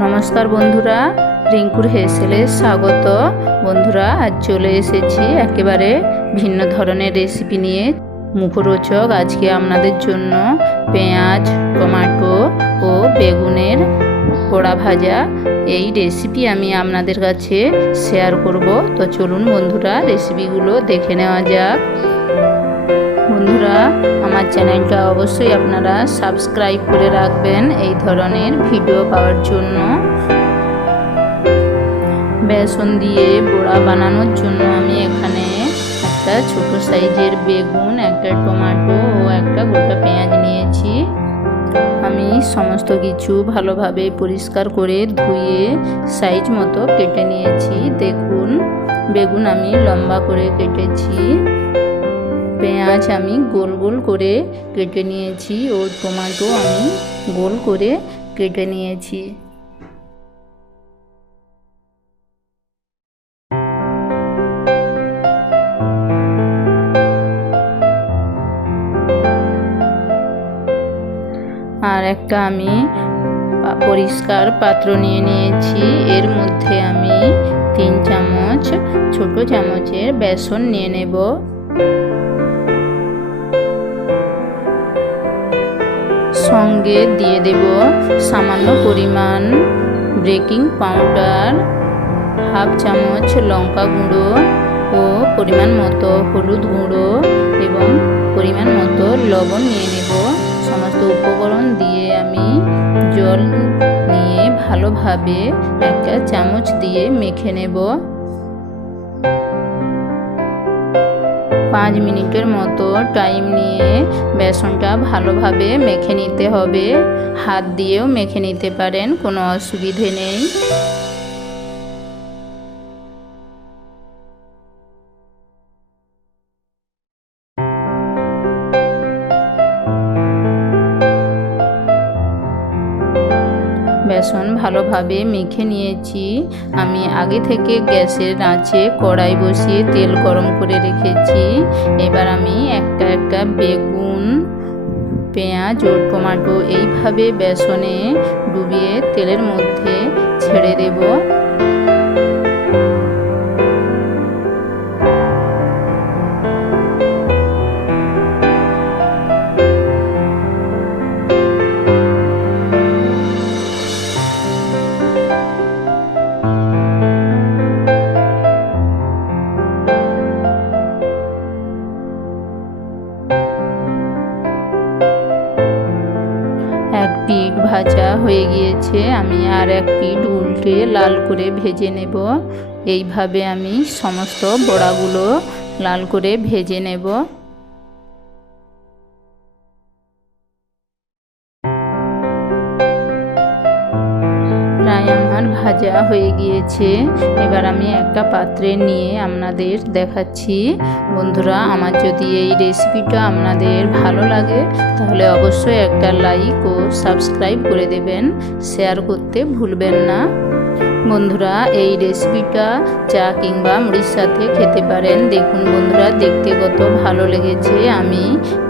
নমস্কার বন্ধুরা, রিঙ্কুর হেসেলে স্বাগত। বন্ধুরা, আজ চলে এসেছি একেবারে ভিন্ন ধরনের রেসিপি নিয়ে। মুখরোচক আজকে আপনাদের জন্য পেঁয়াজ, টমেটো ও বেগুনের পোড়া ভাজা। এই রেসিপি আমি আপনাদের কাছে শেয়ার করব। তো চলুন বন্ধুরা রেসিপিগুলো দেখে নেওয়া যাক। বন্ধুরা, আমার চ্যানেলটা অবশ্যই আপনারা সাবস্ক্রাইব করে রাখবেন এই ধরনের ভিডিও পাওয়ার জন্য। বেসন দিয়ে বড়া বানানোর জন্য আমি এখানে একটা ছোট সাইজের বেগুন, একটা টমেটো ও একটা গোটা পেঁয়াজ নিয়েছি। আমি সমস্ত কিছু ভালোভাবে পরিষ্কার করে ধুয়ে সাইজ মতো কেটে নিয়েছি। দেখুন, বেগুন আমি লম্বা করে কেটেছি। পেঁয়াজ আমি গোল গোল করে কেটে নিয়েছি ও টমেটো আমি গোল করে কেটে নিয়েছি। আর একটা আমি পরিষ্কার পাত্র নিয়ে নিয়েছি। এর মধ্যে আমি তিন চামচ, ছোট চামচের বেসন নিয়ে নেব। সঙ্গে দিয়ে দেব সামান্য পরিমাণ বেকিং পাউডার, হাফ চামচ লঙ্কা গুঁড়ো ও পরিমাণ মতো হলুদ গুঁড়ো এবং পরিমাণ মতো লবণ নিয়ে নেব। সমস্ত উপকরণ দিয়ে আমি জল নিয়ে ভালোভাবে একটা চামচ দিয়ে মেখে নেব। পাঁচ মিনিটের মতো টাইম নিয়ে বেসনটা ভালোভাবে মেখে নিতে হবে। হাত দিয়েও মেখে নিতে পারেন, কোনো অসুবিধে নেই। বেসন ভালোভাবে মেখে নিয়েছি। আমি আগে থেকে গ্যাসের আঁচে কড়াই বসিয়ে তেল গরম করে রেখেছি। এবার আমি একটা একটা বেগুন, পেঁয়াজ ও টমাটো এইভাবে বেসনে ডুবিয়ে তেলের মধ্যে ছেড়ে দেবো। পিঠ ভাজা হয়ে গিয়েছে, আমি আর এক পিঠ উল্টে লাল করে ভেজে নেব। এইভাবে আমি সমস্ত বড়াগুলো লাল করে ভেজে নেব। ভাজা হয়ে গিয়েছে। এবার আমি একটা পাত্রে নিয়ে আপনাদের দেখাচ্ছি। বন্ধুরা, আমার যদি এই রেসিপিটা আপনাদের ভালো লাগে, তাহলে অবশ্যই একটা লাইক ও সাবস্ক্রাইব করে দেবেন। শেয়ার করতে ভুলবেন না। বন্ধুরা, এই রেসিপিটা চা কিংবা মুড়ির সাথে খেতে পারেন। দেখুন বন্ধুরা, দেখতে কত ভালো লেগেছে। আমি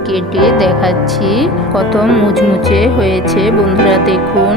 কেটে দেখাচ্ছি। কত মুচমুচে হয়েছে। বন্ধুরা, দেখুন।